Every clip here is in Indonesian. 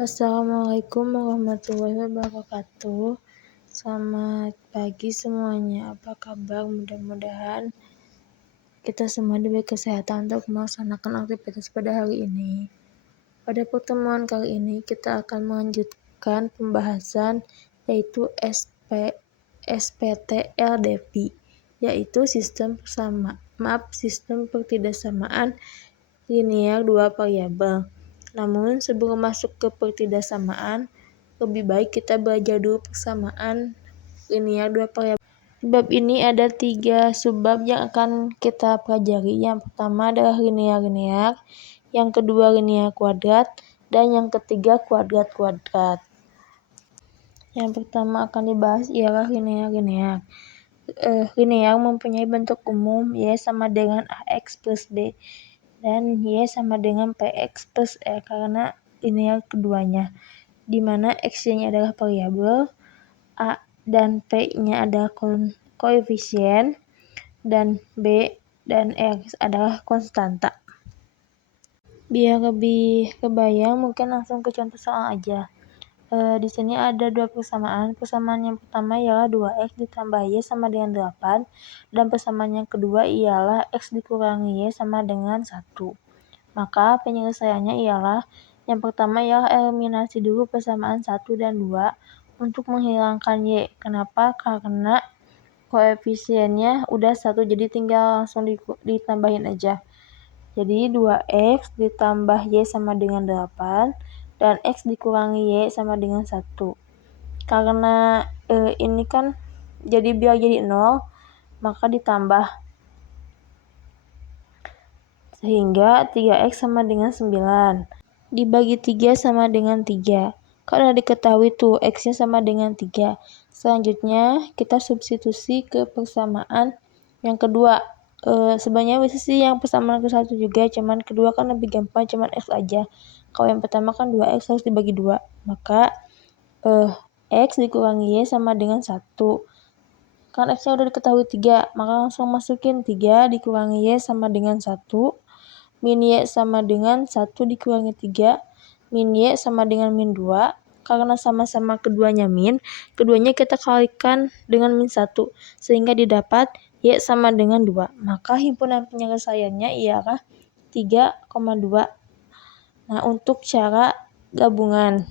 Assalamualaikum warahmatullahi wabarakatuh. Selamat pagi semuanya. Apa kabar? Mudah-mudahan kita semua diberi kesehatan untuk melaksanakan aktivitas pada hari ini. Pada pertemuan kali ini kita akan melanjutkan pembahasan yaitu SPT LDP, yaitu sistem pertidaksamaan linear dua variabel. Namun sebelum masuk ke pertidaksamaan, lebih baik kita belajar dulu persamaan linear dua variabel. Di bab ini ada 3 subbab yang akan kita pelajari. Yang pertama adalah linear-linear, yang kedua linear kuadrat, dan yang ketiga kuadrat-kuadrat. Yang pertama akan dibahas ialah linear-linear. Linear mempunyai bentuk umum Y sama dengan AX plus B dan Y sama dengan PX plus R karena linear keduanya, di mana X-nya adalah variabel, A dan P-nya adalah koefisien, dan B dan R adalah konstanta. Biar lebih kebayang, mungkin langsung ke contoh soal aja. Di sini ada 2 persamaan. Persamaan yang pertama ialah 2x ditambah y sama dengan 8, dan persamaan yang kedua ialah x dikurangi y sama dengan 1. Maka penyelesaiannya ialah yang pertama ialah eliminasi dulu persamaan 1 dan 2 untuk menghilangkan y. Kenapa? Karena koefisiennya udah 1, jadi tinggal langsung ditambahin aja. Jadi 2x ditambah y sama dengan 8 dan x dikurangi y sama dengan 1. Karena ini kan biar jadi 0, maka ditambah. Sehingga 3x sama dengan 9. Dibagi 3 sama dengan 3. Kalau diketahui tuh x-nya sama dengan 3. Selanjutnya kita substitusi ke persamaan yang kedua. Sebenarnya bisa sih yang persamaan ke 1 juga, cuman kedua kan lebih gampang, cuman x aja. Kalau yang pertama kan 2x harus dibagi 2. Maka x dikurangi y sama dengan 1. Kan x-nya udah diketahui 3, maka langsung masukin 3 dikurangi y sama dengan 1. Min y sama dengan 1 dikurangi 3. Min y sama dengan min 2. Karena sama-sama keduanya min, keduanya kita kalikan dengan min 1. Sehingga didapat y sama dengan 2. Maka himpunan penyelesaiannya ialah 3,2. Nah, untuk cara gabungan.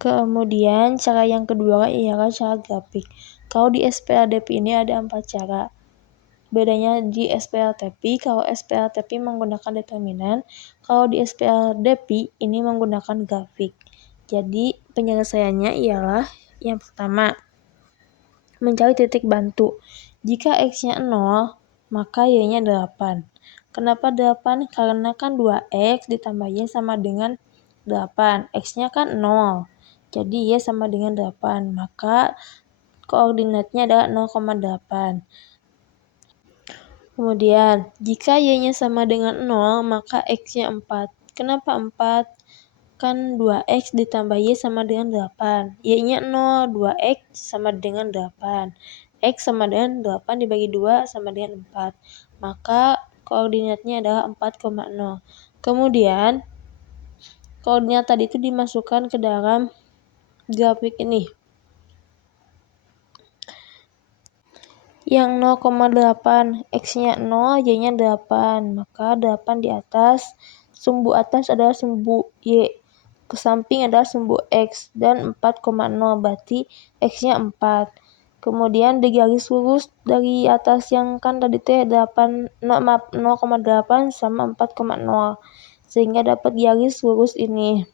Kemudian cara yang kedua ialah cara grafik. Kalau di SPLDP ini ada 4 cara. Bedanya di SPLTP, kalau SPLTP menggunakan determinan, kalau di SPLDP ini menggunakan grafik. Jadi penyelesaiannya ialah yang pertama, mencari titik bantu. Jika x-nya 0, maka y-nya 8. Kenapa 8? Karena kan 2x ditambah y sama dengan 8. X-nya kan 0. Jadi y sama dengan 8. Maka koordinatnya adalah 0,8. Kemudian, jika y-nya sama dengan 0, maka x-nya 4. Kenapa 4? Kan 2x ditambah y sama dengan 8. Y-nya 0, 2x sama dengan 8. X sama dengan 8 dibagi 2 sama dengan 4. Maka koordinatnya adalah 4,0. Kemudian, koordinat tadi itu dimasukkan ke dalam grafik ini. Yang 0,8, x-nya 0, y-nya 8. Maka 8 di atas, sumbu atas adalah sumbu y. Ke samping adalah sumbu x. Dan 4,0 berarti x-nya 4. Kemudian digaris lurus dari atas yang kan tadi teh 0,8 sama 4,0. Sehingga dapat garis lurus ini.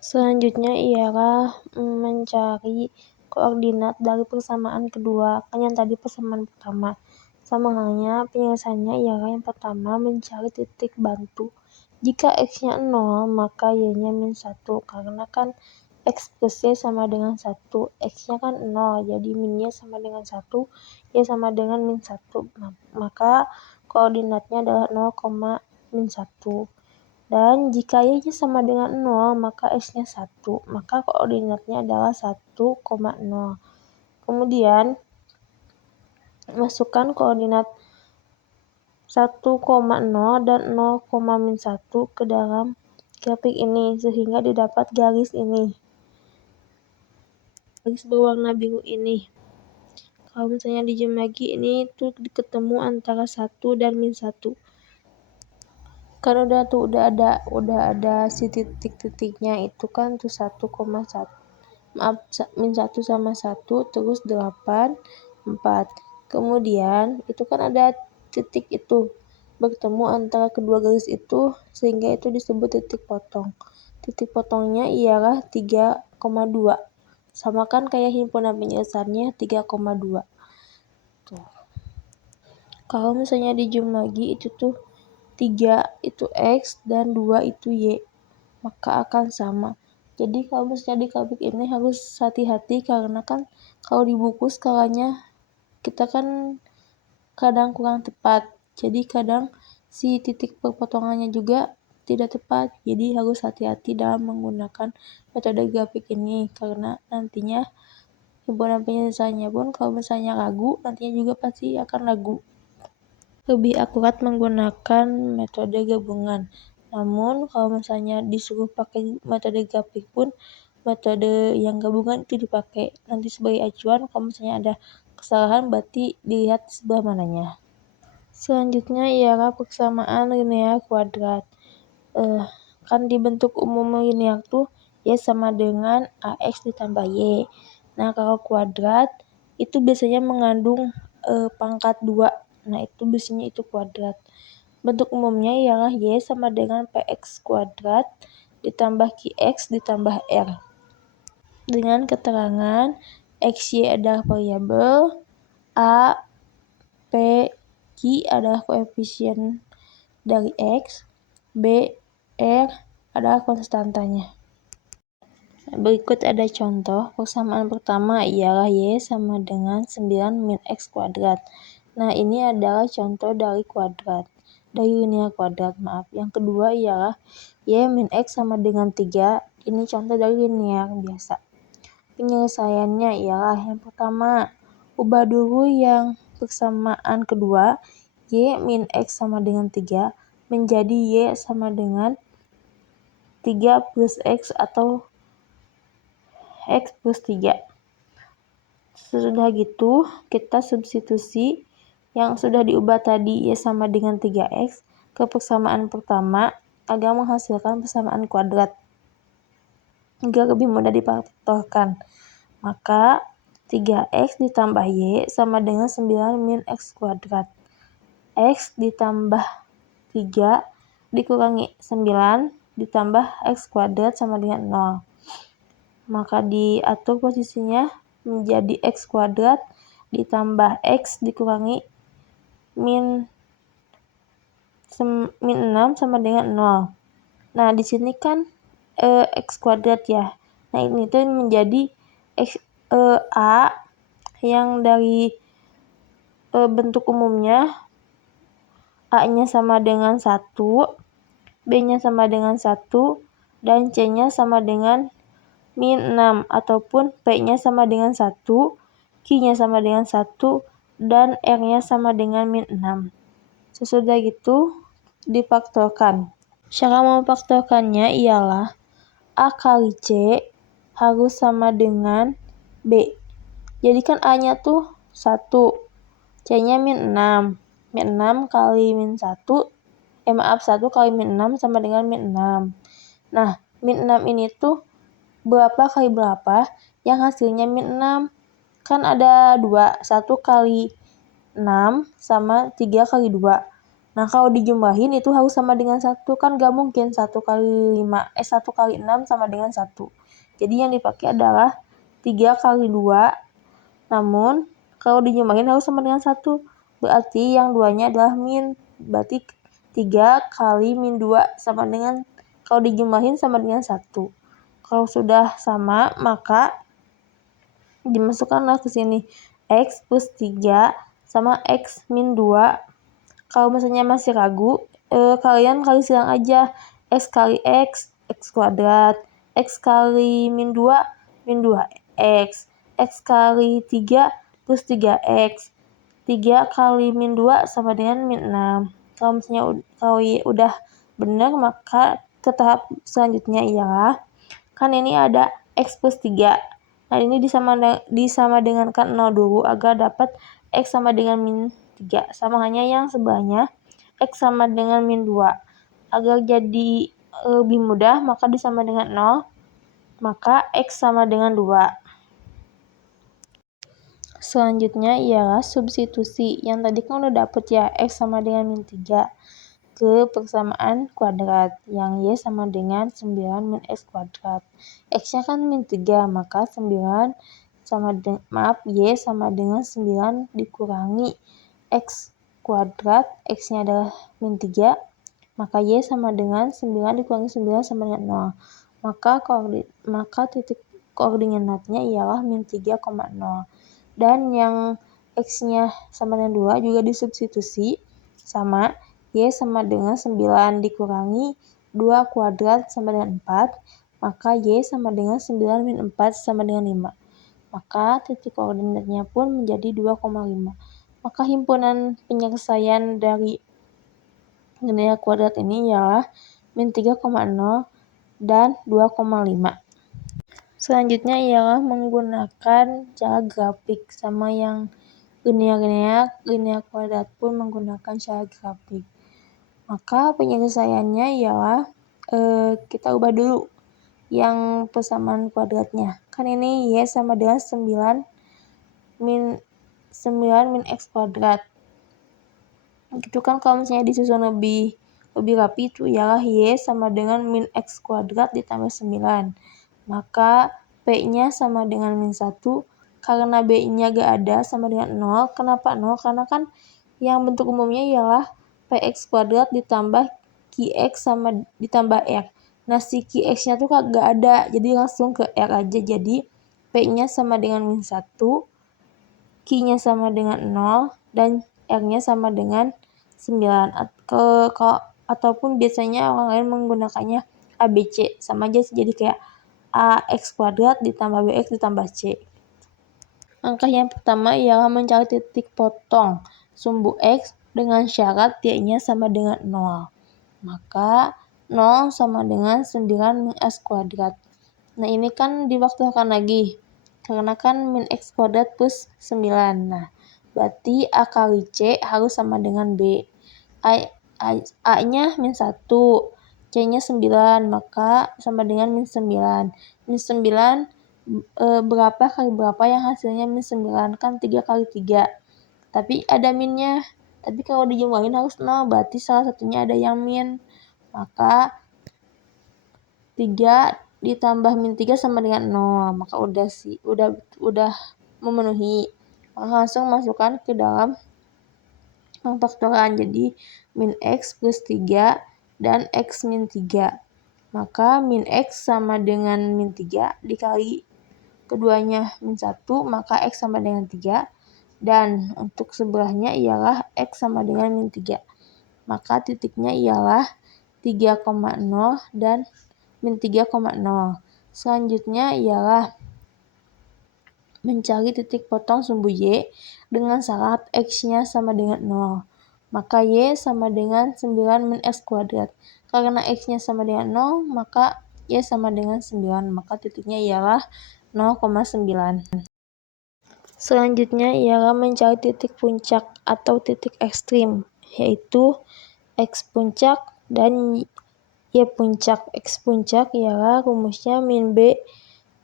Selanjutnya ialah mencari koordinat dari persamaan kedua. Kan yang tadi persamaan pertama. Sama halnya penyelesaiannya ialah yang pertama mencari titik bantu. Jika x-nya 0, maka y-nya min 1. Karena kan x plus y sama dengan 1. X-nya kan 0, jadi min y sama dengan 1. Y sama dengan min 1. Maka koordinatnya adalah 0, min 1. Dan jika y-nya sama dengan 0, maka x-nya 1. Maka koordinatnya adalah 1,0. Kemudian, masukkan koordinat 1,0 dan 0, min 1 ke dalam grafik ini sehingga didapat garis ini. Garis berwarna biru ini. Kalau misalnya dijam lagi, ini tuh ketemu antara 1 dan -1. Kan udah ada si titik-titiknya itu kan tuh 1,1. Maaf, -1 sama 1 terus 8, 4. Kemudian itu kan ada titik itu bertemu antara kedua garis itu sehingga itu disebut titik potong. Titik potongnya ialah 3,2. Sama kan kayak himpunan penjelasannya 3,2. Tuh. Kalau misalnya dijum lagi itu tuh 3 itu X dan 2 itu Y, maka akan sama. Jadi kalau misalnya di grafik ini harus hati-hati karena kan kalau di buku skalanya kita kan kadang kurang tepat. Jadi kadang si titik perpotongannya juga tidak tepat. Jadi harus hati-hati dalam menggunakan metode grafik ini karena nantinya himpunan penyelesaiannya pun kalau misalnya ragu, nantinya juga pasti akan ragu. Lebih akurat menggunakan metode gabungan. Namun kalau misalnya disuruh pakai metode grafik pun metode yang gabungan itu dipakai. Nanti sebagai acuan kalau misalnya ada kesalahan berarti dilihat sebelah mananya. Selanjutnya ialah persamaan linear kuadrat. Kan di bentuk umum linear tuh Y sama dengan AX ditambah Y. Nah kalau kuadrat itu biasanya mengandung pangkat 2. Nah itu biasanya itu kuadrat. Bentuk umumnya ialah Y sama dengan PX kuadrat ditambah QX ditambah R. Dengan keterangan XY adalah variabel, A, P, Q adalah koefisien dari X, B, R adalah konstantanya. Berikut ada contoh. Persamaan pertama ialah Y sama dengan 9 min X kuadrat. Nah, ini adalah contoh dari linear kuadrat, maaf. Yang kedua ialah Y min X sama dengan 3. Ini contoh dari linear biasa. Penyelesaiannya ialah yang pertama, ubah dulu yang persamaan kedua, Y min X sama dengan 3, menjadi Y sama dengan 3 plus X atau X plus 3. Sesudah gitu, kita substitusi yang sudah diubah tadi Y sama dengan 3X ke persamaan pertama agar menghasilkan persamaan kuadrat. Agar lebih mudah difaktorkan. Maka 3X ditambah Y sama dengan 9 min X kuadrat. X ditambah 3 dikurangi 9 ditambah X kuadrat sama dengan 0. Maka diatur posisinya menjadi X kuadrat ditambah X dikurangi min 6 sama dengan 0. Nah, di sini kan X kuadrat ya. Nah, ini tuh menjadi X, A yang dari bentuk umumnya A-nya sama dengan 1, B-nya sama dengan 1, dan C-nya sama dengan min 6 ataupun P-nya sama dengan 1, Q-nya sama dengan 1, dan R-nya sama dengan min 6. Sesudah gitu difaktorkan. Cara memfaktorkannya ialah A kali C harus sama dengan B. Jadi kan A-nya tuh 1, C-nya min 6. Min 6 kali min 1, 1 kali min 6 sama dengan min 6. Nah, min 6 ini tuh berapa kali berapa yang hasilnya min 6. Kan ada 2, 1 kali 6 sama 3 kali 2. Nah kalau dijumlahin itu harus sama dengan 1. Kan gak mungkin 1 kali 1 kali 6 sama dengan 1. Jadi yang dipakai adalah 3 kali 2. Namun kalau dijumlahin harus sama dengan 1. Berarti yang 2-nya adalah min. Berarti 3 kali min 2 sama dengan, kalau dijumlahin sama dengan 1. Kalau sudah sama, maka dimasukkanlah ke sini X plus 3 sama X min 2. Kalau misalnya masih ragu, kalian kali silang aja. X kali X, X kuadrat. X kali min 2, min 2X. X kali 3 plus 3X. 3 kali min 2 sama dengan min 6. Kalau misalnya udah benar, maka ke tahap selanjutnya ialah, kan ini ada X plus 3. Nah, ini disama dengankan 0 dulu agar dapat X sama dengan min 3. Sama halnya yang sebelahnya, X sama dengan min 2. Agar jadi lebih mudah, maka disama dengan 0, maka X sama dengan 2. Selanjutnya ialah substitusi. Yang tadi kan udah dapet ya, X sama dengan min 3 ke persamaan kuadrat, yang Y sama dengan 9 min X kuadrat. X-nya kan min 3, maka 9 Y sama dengan 9 dikurangi X kuadrat, X-nya adalah min 3, maka Y sama dengan 9 dikurangi 9 sama dengan 0. Maka titik koordinatnya ialah min 3,0. Dan yang X-nya sama dengan 2 juga disubstitusi sama Y sama dengan 9 dikurangi 2 kuadrat sama dengan 4, maka Y sama dengan 9 min 4 sama dengan 5. Maka titik koordinatnya pun menjadi 2,5. Maka himpunan penyelesaian dari linear kuadrat ini ialah min 3,0 dan 2,5. Selanjutnya ialah menggunakan cara grafik, sama yang linear kuadrat pun menggunakan cara grafik. Maka penyelesaiannya ialah kita ubah dulu yang persamaan kuadratnya. Kan ini Y sama dengan 9 min X kuadrat. Gitu kan, kalau misalnya disusun lebih rapi itu ialah Y sama dengan min X kuadrat ditambah 9. Maka P-nya sama dengan min 1. Karena B-nya gak ada sama dengan 0. Kenapa 0? Karena kan yang bentuk umumnya ialah Px kuadrat ditambah Qx sama ditambah R. Nah, si Qx-nya tuh gak ada, jadi langsung ke R aja. Jadi P-nya sama dengan min 1, Q-nya sama dengan 0, dan R-nya sama dengan 9. Ataupun biasanya orang lain menggunakannya ABC. Sama aja, jadi kayak AX kuadrat ditambah BX ditambah C. Langkah yang pertama ialah mencari titik potong sumbu X dengan syarat Y-nya sama dengan 0. Maka 0 sama dengan 9 min X kuadrat. Nah, ini kan diwaktukan lagi, karena kan min X kuadrat plus 9. Nah, berarti A kali C harus sama dengan B. A-nya min 1, C-nya 9, maka sama dengan min 9. Min 9 berapa kali berapa yang hasilnya min 9, kan 3 kali 3. Tapi ada minnya. Tapi kalau dijumlahin harus 0, berarti salah satunya ada yang min. Maka 3 ditambah min 3 sama dengan 0. Maka udah memenuhi. Maka langsung masukkan ke dalam pengfaktoran. Jadi min X plus 3 dan X min 3. Maka min X sama dengan min 3 dikali keduanya min 1, maka X sama dengan 3. Dan untuk sebelahnya ialah X sama dengan min 3. Maka titiknya ialah 3,0 dan min 3,0. Selanjutnya ialah mencari titik potong sumbu Y dengan syarat X-nya sama dengan 0. Maka Y sama dengan 9 min X kuadrat. Karena X-nya sama dengan 0, maka Y sama dengan 9. Maka titiknya ialah 0,9. Selanjutnya ialah mencari titik puncak atau titik ekstrim, yaitu X puncak dan Y puncak. X puncak ialah rumusnya min B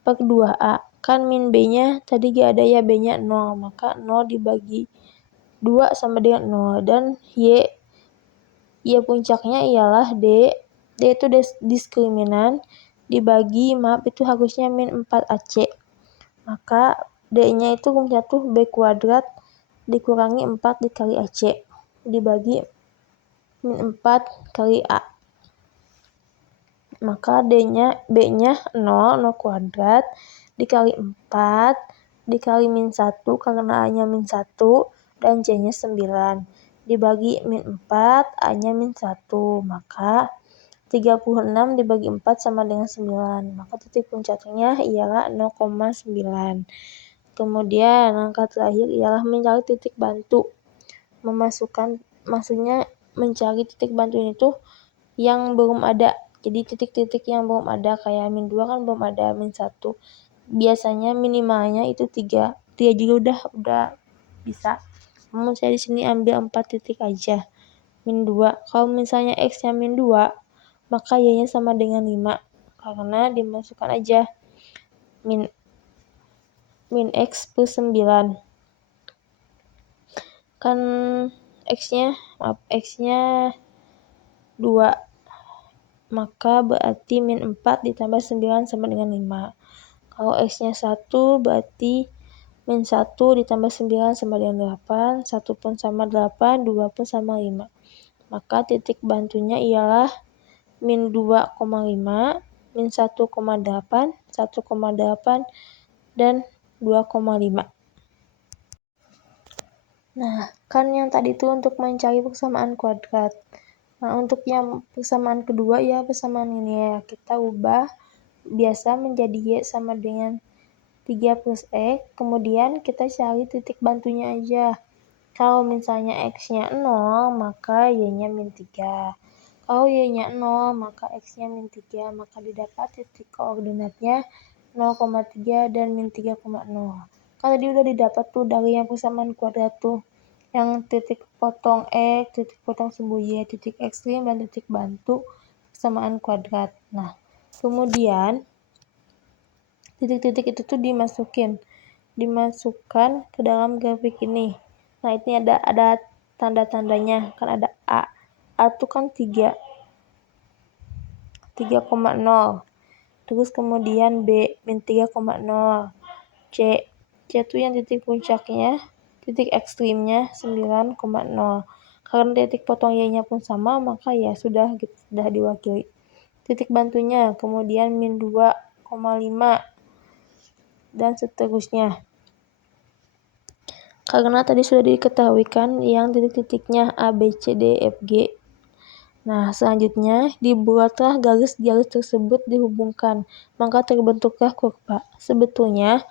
per 2A. Kan min B-nya tadi gak ada ya, B-nya 0, maka 0 dibagi 2 sama dengan 0. Dan Y puncaknya ialah D itu diskriminan dibagi, itu harusnya min 4AC. Maka D-nya itu rumusnya tuh B kuadrat dikurangi 4 dikali AC dibagi min 4 kali A. Maka B-nya 0 kuadrat dikali 4 dikali min 1 karena A-nya min 1 dan C-nya 9 dibagi min 4, A-nya min 1. Maka 36 dibagi 4 sama dengan 9. Maka titik puncaknya ialah 0,9. Kemudian langkah terakhir ialah mencari titik bantu. Maksudnya mencari titik bantu itu yang belum ada. Jadi titik-titik yang belum ada kayak min 2 kan belum ada, min 1. Biasanya minimalnya itu 3. 3 juga udah bisa. Namun saya di sini ambil 4 titik aja. Min 2. Kalau misalnya X-nya min 2, maka Y-nya sama dengan 5. Karena dimasukkan aja min X plus 9. Kan X-nya 2. Maka berarti min 4 ditambah 9 sama dengan 5. Kalau X-nya 1 berarti min 1 ditambah 9 sama dengan 8, 1 pun sama 8, 2 pun sama 5. Maka titik bantunya ialah min 2,5, min 1,8, 1,8, dan 2,5. Nah, kan yang tadi itu untuk mencari persamaan kuadrat. Nah, untuk yang persamaan kedua ya persamaan ini ya, kita ubah biasa menjadi Y sama dengan 3 plus X, kemudian kita cari titik bantunya aja. Kalau misalnya X-nya 0, maka Y-nya min 3. Kalau Y-nya 0, maka X-nya min 3, maka didapat titik koordinatnya 0,3 dan min 3,0. Kan tadi udah didapat tuh dari yang persamaan kuadrat tuh. Yang titik potong X, titik potong sumbu Y, titik ekstrim, dan titik bantu persamaan kuadrat. Nah, kemudian titik-titik itu tuh dimasukkan ke dalam grafik ini. Nah, ini ada tanda-tandanya, kan ada A. A tuh kan 3,0. Terus kemudian B min 3,0. C tuh yang titik puncaknya, titik ekstrimnya 9,0. Karena titik potong Y-nya pun sama, maka ya sudah diwakili. Titik bantunya kemudian min 2,5 dan seterusnya. Karena tadi sudah diketahui kan yang titik-titiknya A, B, C, D, F, G. Nah, selanjutnya dibuatlah garis-garis tersebut dihubungkan, maka terbentuklah kurva. Sebetulnya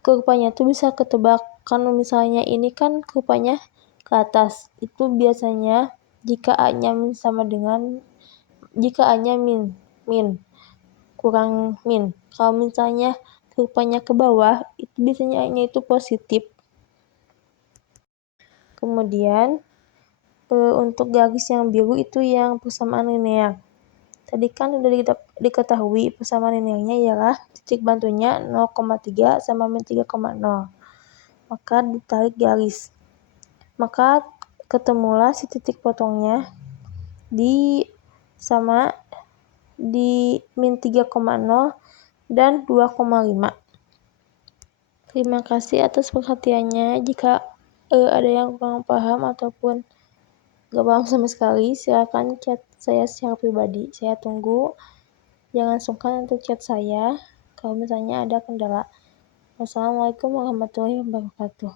kurvanya tuh bisa ketebak. Kan misalnya ini kan kurvanya ke atas. Itu biasanya jika A-nya min kurang min. Kalau misalnya kurvanya ke bawah, itu biasanya A-nya itu positif. Kemudian untuk garis yang biru itu yang persamaan linear. Tadi kan sudah diketahui persamaan linearnya ialah titik bantunya 0,3 sama min 3,0. Maka ditarik garis. Maka ketemulah si titik potongnya di min 3,0 dan 2,5. Terima kasih atas perhatiannya. Jika ada yang kurang paham ataupun gak paham sama sekali, silakan chat saya secara pribadi. Saya tunggu. Jangan sungkan untuk chat saya kalau misalnya ada kendala. Wassalamualaikum warahmatullahi wabarakatuh.